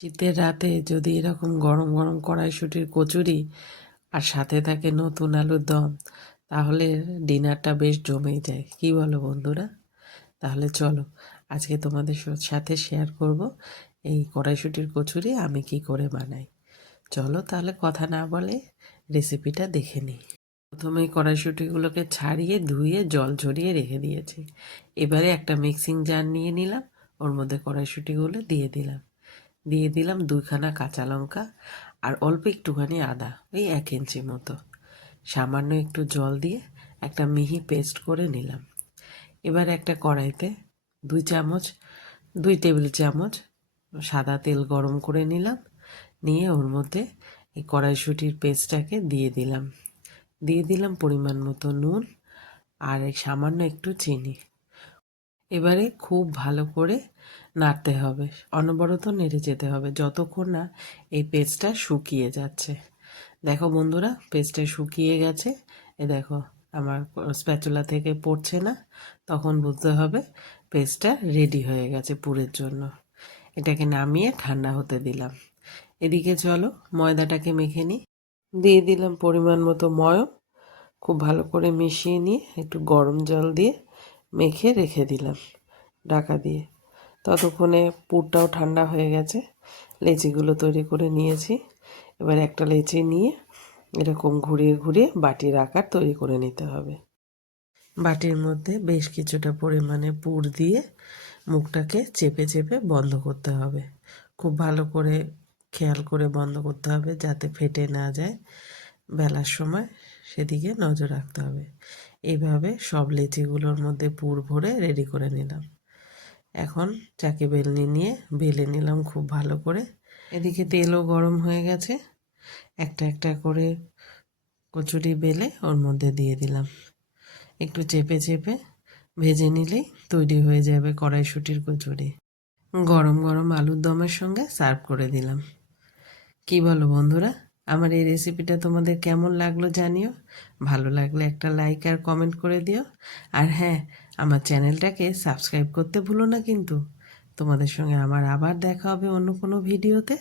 শীতের রাতে যদি এরকম গরম গরম কড়াইশুঁটির কচুরি আর সাথে থাকে নতুন আলুর দম, তাহলে ডিনারটা বেশ জমেই যায়। কি বলো বন্ধুরা? তাহলে চলো আজকে তোমাদের সাথে শেয়ার করব এই কড়াইশুঁটির কচুরি আমি কি করে বানাই। চলো তাহলে কথা না বলে রেসিপিটা দেখে নিই। প্রথমেই কড়াইশুঁটিগুলোকে ছাড়িয়ে ধুয়ে জল ঝরিয়ে রেখে দিয়েছি। এবারে একটা মিক্সিং জার নিয়ে নিলাম, ওর মধ্যে কড়াইশুঁটিগুলো দিয়ে দিলাম 2খানা কাঁচা লঙ্কা আর অল্প একটুখানি আদা, ওই 1 ইঞ্চি মতো। সামান্য একটু জল দিয়ে একটা মিহি পেস্ট করে নিলাম। এবার একটা কড়াইতে 2 টেবিল চামচ সাদা তেল গরম করে নিলাম। নিয়ে ওর মধ্যে এই কড়াইশুঁটির পেস্টটাকে দিয়ে দিলাম পরিমাণ মতো নুন আর সামান্য একটু চিনি। এবারে খুব ভালো করে নাড়তে হবে, অনবরত নেড়ে যেতে হবে যতক্ষণ না এই পেস্টটা শুকিয়ে যাচ্ছে। দেখো বন্ধুরা, পেস্টটা শুকিয়ে গেছে। দেখো আমার স্প্যাচুলা থেকে পড়ছে না, তখন বুঝতে হবে পেস্টটা রেডি হয়ে গেছে পুরের জন্য। এটাকে নামিয়ে ঠান্ডা হতে দিলাম। এদিকে চলো ময়দাটাকে মেখে নিই। দিয়ে দিলাম পরিমাণ মতো ময়ম। খুব ভালো করে মিশিয়ে নিয়ে একটু গরম জল দিয়ে মেখে রেখে দিলাম ঢাকা দিয়ে। ততক্ষণে পুরটাও ঠান্ডা হয়ে গেছে। লেচিগুলো তৈরি করে নিয়েছি। এবার একটা লেচি নিয়ে এরকম ঘুরিয়ে ঘুরিয়ে বাটির আকার তৈরি করে নিতে হবে। বাটির মধ্যে বেশ কিছুটা পরিমাণে পুর দিয়ে মুখটাকে চেপে চেপে বন্ধ করতে হবে। খুব ভালো করে খেয়াল করে বন্ধ করতে হবে যাতে ফেটে না যায়। বেলার সময় সেদিকে নজর রাখতে হবে। এইভাবে সব লেচিগুলোর মধ্যে পুর ভরে রেডি করে নিলাম। এখন চাকি বেলনি নিয়ে বেলে নিলাম খুব ভালো করে। এদিকে তেলও গরম হয়ে গেছে। একটা একটা করে কচুরি বেলে ওর মধ্যে দিয়ে দিলাম। একটু চেপে চেপে ভেজে নিলেই তৈরি হয়ে যাবে কড়াইশুঁটির কচুরি। গরম গরম আলুর দমের সঙ্গে সার্ভ করে দিলাম। কি বলো বন্ধুরা? আমার এই রেসিপিটা তোমাদের কেমন লাগলো জানিও। ভালো লাগলে একটা লাইক আর কমেন্ট করে দিও। আর হ্যাঁ, আমার চ্যানেলটাকে সাবস্ক্রাইব করতে ভুলো না কিন্তু। তোমাদের সঙ্গে আমার আবার দেখা হবে অন্য কোনো ভিডিওতে।